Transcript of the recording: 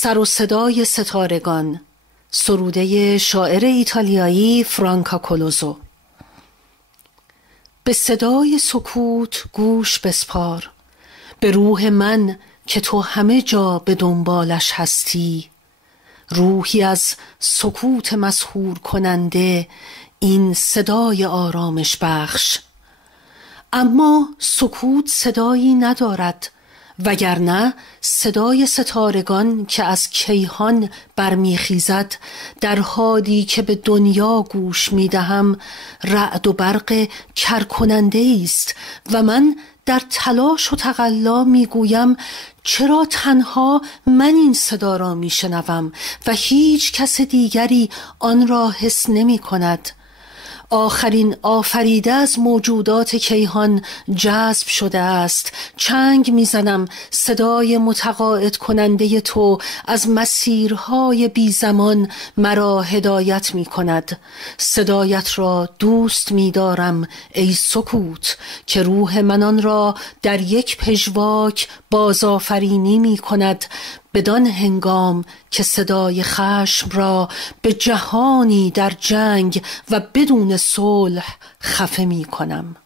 سر و صدای ستارگان، سروده شاعر ایتالیایی فرانکا کلوزو. به صدای سکوت گوش بسپار، به روح من که تو همه جا به دنبالش هستی. روحی از سکوت مسحور کننده، این صدای آرامش بخش. اما سکوت صدایی ندارد، وگرنه صدای ستارگان که از کیهان برمیخیزد در حالی که به دنیا گوش میدهم رعد و برق کرکننده است و من در تلاش و تقلا میگویم چرا تنها من این صدا را میشنوم و هیچ کس دیگری آن را حس نمی کند. آخرین آفریده از موجودات کیهان جذب شده است. چنگ میزنم صدای متقاعد کننده تو از مسیرهای بی زمان مرا هدایت می کند. صدایت را دوست می دارم ای سکوت که روح من آن را در یک پژواک بازآفرینی می کند، بدان هنگام که صدای خشم را به جهانی در جنگ و بدون صلح خفه می کنم.